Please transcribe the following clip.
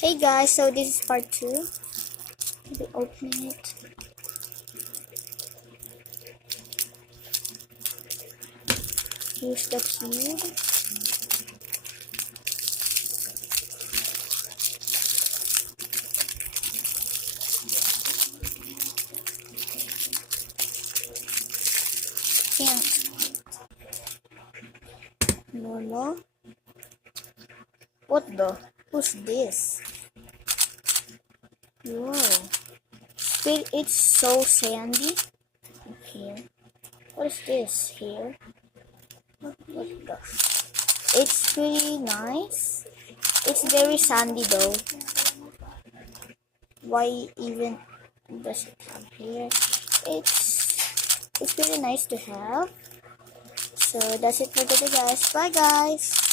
Hey guys, so this is part 2. We'll be opening it. Here's the cube. Can't. Normal. What the? Who's this? Whoa. It's so sandy. Here. What is this here? What the? It's pretty nice. It's very sandy though. Why even does it have here? It's pretty nice to have. So that's it for today guys. Bye guys.